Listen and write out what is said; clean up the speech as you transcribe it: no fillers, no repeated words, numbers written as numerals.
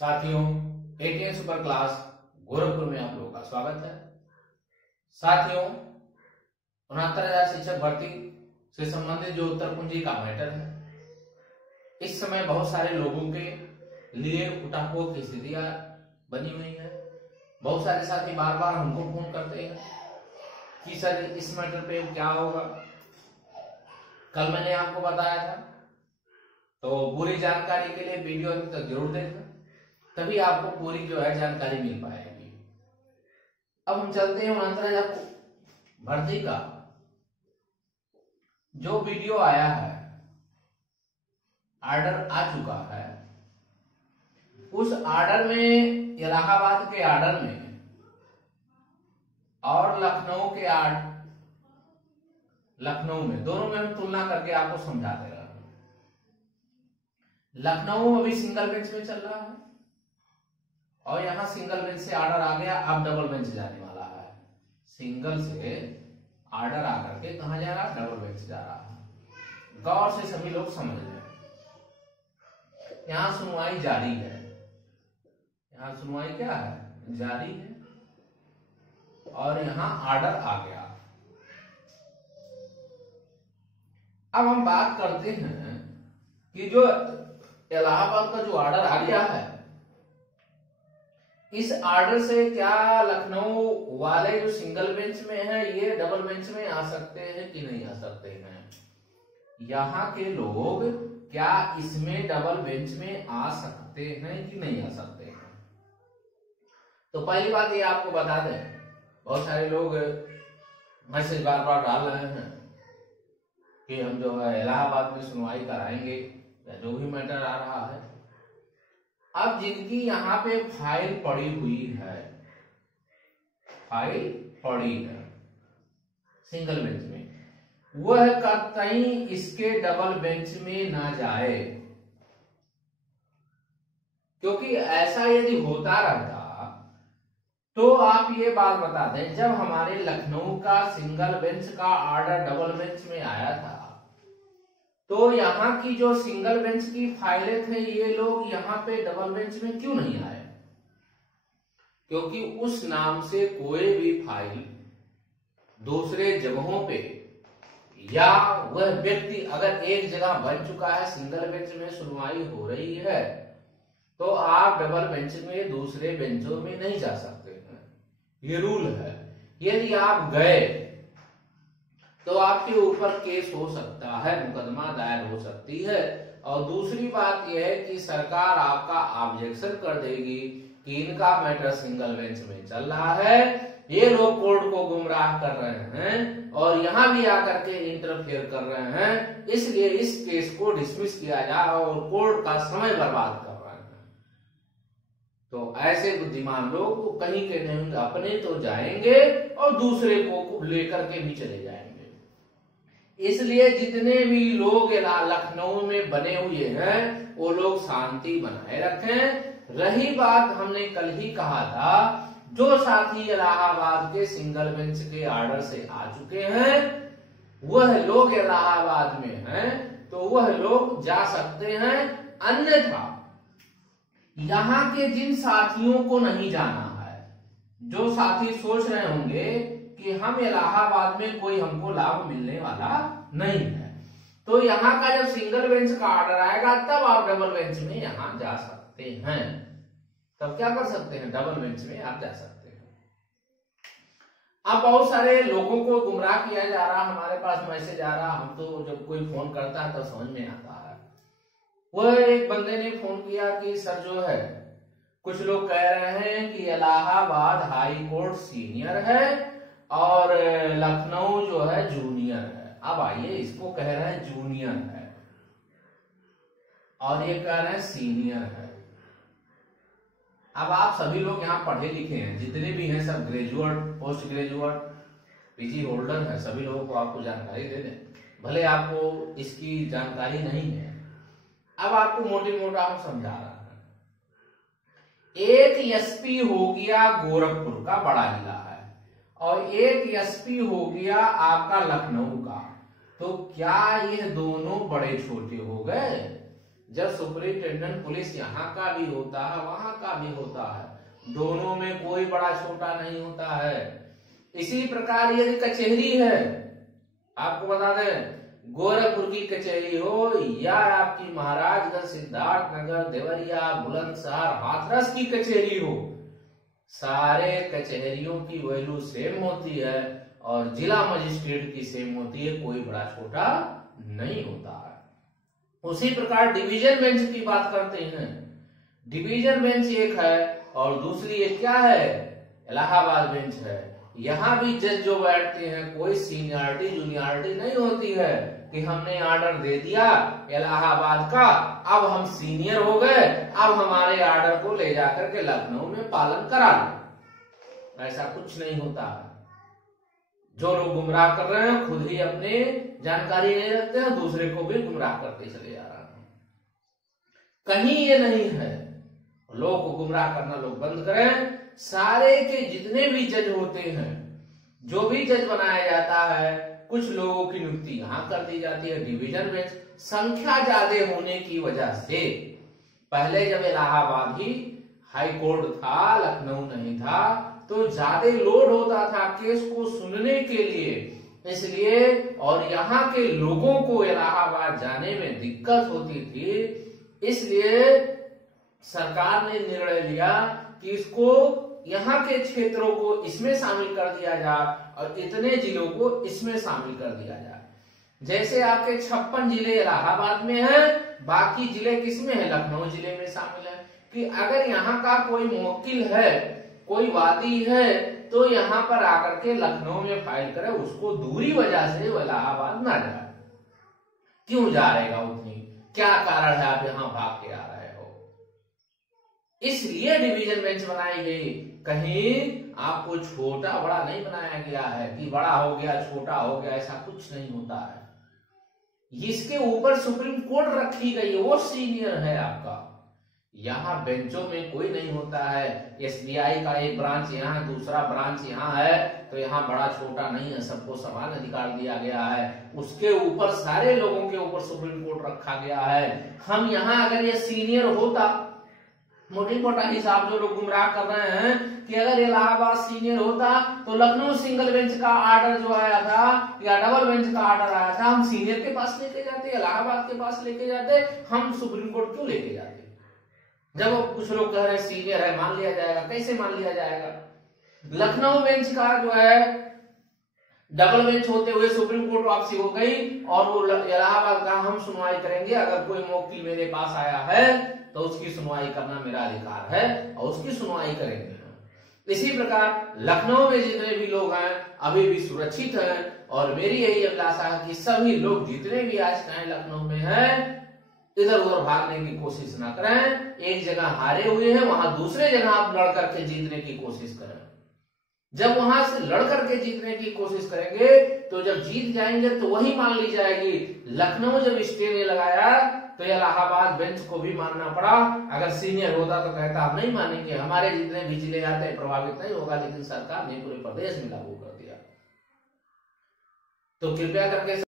साथियों, ATN super class Gorakhpur में आप लोगों का स्वागत है। साथियों, 69,000 शिक्षक भर्ती से संबंधित जो उत्तर कुंजी का मैटर है, इस समय बहुत सारे लोगों के लिए उठापोह की स्थितियां बनी हुई है। बहुत सारे साथी बार बार हमको फोन करते हैं कि सर इस मैटर पे क्या होगा। कल मैंने आपको बताया था, तो पूरी जानकारी के लिए वीडियो अंत तक जरूर देखना, तभी आपको पूरी जो है जानकारी मिल पाएगी। अब हम चलते हैं 69,000 भर्ती का जो वीडियो आया है, ऑर्डर आ चुका है। उस ऑर्डर में, इलाहाबाद के ऑर्डर में और लखनऊ में, दोनों में हम तुलना करके आपको समझा दे रहा हूं। लखनऊ अभी सिंगल बेंच में चल रहा है और यहां सिंगल बेंच से ऑर्डर आ गया, अब डबल बेंच जाने वाला है। सिंगल से ऑर्डर आकर के कहां जा रहा है? डबल बेंच जा रहा है। गौर से सभी लोग समझ लें। यहां सुनवाई जारी है। यहां सुनवाई क्या है? जारी है। और यहां ऑर्डर आ गया। अब हम बात करते हैं कि जो इलाहाबाद का जो ऑर्डर आ गया है, इस ऑर्डर से क्या लखनऊ वाले जो सिंगल बेंच में है ये डबल बेंच में आ सकते हैं कि नहीं आ सकते हैं? यहां के लोग क्या इसमें डबल बेंच में आ सकते हैं कि नहीं आ सकते हैं? तो पहली बात ये आपको बता दें, बहुत सारे लोग मैसेज बार बार डाल रहे हैं कि हम जो है इलाहाबाद में सुनवाई कराएंगे या जो भी मैटर आ रहा है। अब जिनकी यहाँ पे फाइल पड़ी हुई है, फाइल पड़ी है सिंगल बेंच में, वह कतई इसके डबल बेंच में ना जाए। क्योंकि ऐसा यदि होता रहता तो आप ये बात बता दें, जब हमारे लखनऊ का सिंगल बेंच का ऑर्डर डबल बेंच में आया था, तो यहाँ की जो सिंगल बेंच की फाइलें थे, ये लोग यहाँ पे डबल बेंच में क्यों नहीं आए? क्योंकि उस नाम से कोई भी फाइल दूसरे जगहों पे, या वह व्यक्ति अगर एक जगह बन चुका है, सिंगल बेंच में सुनवाई हो रही है, तो आप डबल बेंच में दूसरे बेंचों में नहीं जा सकते हैं। ये रूल है। यदि आप गए तो आपके ऊपर केस हो सकता है, मुकदमा दायर हो सकती है। और दूसरी बात यह है कि सरकार आपका ऑब्जेक्शन कर देगी कि इनका मैटर सिंगल बेंच में चल रहा है, ये लोग कोर्ट को गुमराह कर रहे हैं और यहां भी आकर के इंटरफेयर कर रहे हैं, इसलिए इस केस को डिसमिस किया जाए और कोर्ट का समय बर्बाद कर रहे हैं। तो ऐसे बुद्धिमान लोग कहीं के नहीं अपने तो जाएंगे और दूसरे को लेकर के भी चले जाएंगे। इसलिए जितने भी लोग लखनऊ में बने हुए हैं, वो लोग शांति बनाए रखें। रही बात, हमने कल ही कहा था, जो साथी इलाहाबाद के सिंगल बेंच के ऑर्डर से आ चुके हैं, वह लोग इलाहाबाद में हैं, तो वह लोग जा सकते हैं। अन्यथा यहाँ के जिन साथियों को नहीं जाना है, जो साथी सोच रहे होंगे कि हम इलाहाबाद में कोई हमको लाभ मिलने वाला नहीं है, तो यहाँ का जब सिंगल बेंच का ऑर्डर आएगा तब आप डबल बेंच में यहाँ जा सकते हैं। तब क्या कर सकते हैं? डबल बेंच में आप जा सकते हैं। अब बहुत सारे लोगों को गुमराह किया जा रहा, हमारे पास मैसेज आ रहा, हम तो जब कोई फोन करता है तो समझ में आता है। वह एक बंदे ने फोन किया कि सर जो है, कुछ लोग कह रहे हैं कि इलाहाबाद हाई कोर्ट सीनियर है और लखनऊ जो है जूनियर है। अब आइए, इसको कह रहे हैं जूनियर है और ये कह रहे हैं सीनियर है। अब आप सभी लोग यहाँ पढ़े लिखे हैं, जितने भी हैं सब graduate, post graduate, PG holder है, सभी लोगों को आपको जानकारी दे दें, भले आपको इसकी जानकारी नहीं है। अब आपको मोटी मोटा हम समझा रहा है। एक एसपी हो गया गोरखपुर का, बड़ा जिला है, और एक एसपी हो गया आपका लखनऊ का, तो क्या ये दोनों बड़े छोटे हो गए? जब सुपरिटेंडेंट पुलिस यहाँ का भी होता है वहां का भी होता है, दोनों में कोई बड़ा छोटा नहीं होता है। इसी प्रकार यदि कचहरी है, आपको बता दें गोरखपुर की कचहरी हो या आपकी महाराजगंज, सिद्धार्थनगर, देवरिया, बुलंदशहर, हाथरस की कचहरी हो, सारे कचहरियों की वैल्यू सेम होती है और जिला मजिस्ट्रेट की सेम होती है, कोई बड़ा छोटा नहीं होता है। उसी प्रकार डिवीजन बेंच की बात करते हैं। डिवीजन बेंच एक है और दूसरी एक क्या है, इलाहाबाद बेंच है। यहाँ भी जज जो बैठते हैं कोई सीनियरिटी जूनियरिटी नहीं होती है कि हमने ऑर्डर दे दिया इलाहाबाद का, अब हम सीनियर हो गए, अब हमारे ऑर्डर को ले जाकर के लखनऊ में पालन करा लो, ऐसा कुछ नहीं होता। जो लोग गुमराह कर रहे हैं खुद ही अपने जानकारी नहीं रखते हैं, दूसरे को भी गुमराह करते चले जा रहे हैं। कहीं ये नहीं है, लोग को गुमराह करना लोग बंद करें। सारे के जितने भी जज होते हैं, जो भी जज बनाया जाता है, कुछ लोगों की नियुक्ति यहाँ कर दी जाती है डिवीजन बेंच। संख्या ज्यादा होने की वजह से पहले जब इलाहाबाद ही हाई कोर्ट था, लखनऊ नहीं था, तो ज्यादा लोड होता था केस को सुनने के लिए, इसलिए और यहाँ के लोगों को इलाहाबाद जाने में दिक्कत होती थी, इसलिए सरकार ने निर्णय लिया कि इसको यहाँ के क्षेत्रों को इसमें शामिल कर दिया जाए और इतने जिलों को इसमें शामिल कर दिया जाए। जैसे आपके 56 जिले इलाहाबाद में हैं, बाकी जिले किसमें है, लखनऊ जिले में शामिल है। कि अगर यहाँ का कोई मुवक्किल है, कोई वादी है, तो यहाँ पर आकर के लखनऊ में फाइल करे, उसको दूरी वजह से वो इलाहाबाद ना जाए। क्यों जाएगा उतनी, क्या कारण है आप यहाँ भाग के आ रहे हो, इसलिए डिवीजन बेंच बनाई गई। कहीं आपको छोटा बड़ा नहीं बनाया गया है कि बड़ा हो गया छोटा हो गया, ऐसा कुछ नहीं होता है। इसके ऊपर सुप्रीम कोर्ट रखी गई है, वो सीनियर है आपका। यहाँ बेंचों में कोई नहीं होता है। एसबीआई का एक ब्रांच यहाँ, दूसरा ब्रांच यहाँ है, तो यहाँ बड़ा छोटा नहीं है, सबको समान अधिकार दिया गया है। उसके ऊपर सारे लोगों के ऊपर सुप्रीम कोर्ट रखा गया है। हम यहाँ अगर ये सीनियर होता, मोटी मोटा हिसाब जो लोग गुमराह कर रहे हैं कि अगर इलाहाबाद सीनियर होता तो लखनऊ सिंगल बेंच का ऑर्डर जो आया था या डबल बेंच का ऑर्डर आया था, हम सीनियर के पास लेके जाते, इलाहाबाद के पास लेके जाते, हम सुप्रीम कोर्ट क्यों लेके जाते। जब कुछ लोग कह रहे हैं सीनियर है मान लिया जाएगा, कैसे मान लिया जाएगा। लखनऊ बेंच का जो है डबल बेंच होते हुए सुप्रीम कोर्ट वापसी हो गई और वो इलाहाबाद का हम सुनवाई करेंगे, अगर कोई मुवक्किल मेरे पास आया है तो उसकी सुनवाई करना मेरा अधिकार है और उसकी सुनवाई करेंगे। इसी प्रकार लखनऊ में जितने भी लोग हैं अभी भी सुरक्षित हैं और मेरी यही अभिलाषा है कि सभी लोग जितने भी आज चाहे लखनऊ में हैं इधर उधर भागने की कोशिश ना करें। एक जगह हारे हुए हैं वहां दूसरे जगह आप लड़ करके जीतने की कोशिश करें। जब वहां से लड़ करके जीतने की कोशिश करेंगे तो जब जीत जाएंगे तो वही मान ली जाएगी। लखनऊ जब स्टे ने लगाया तो इलाहाबाद बेंच को भी मानना पड़ा। अगर सीनियर होता तो कहता हम नहीं मानेंगे, हमारे जितने भी जिले आते हैं प्रभावित नहीं होगा, लेकिन सरकार ने पूरे प्रदेश में लागू कर दिया। तो कृपया करके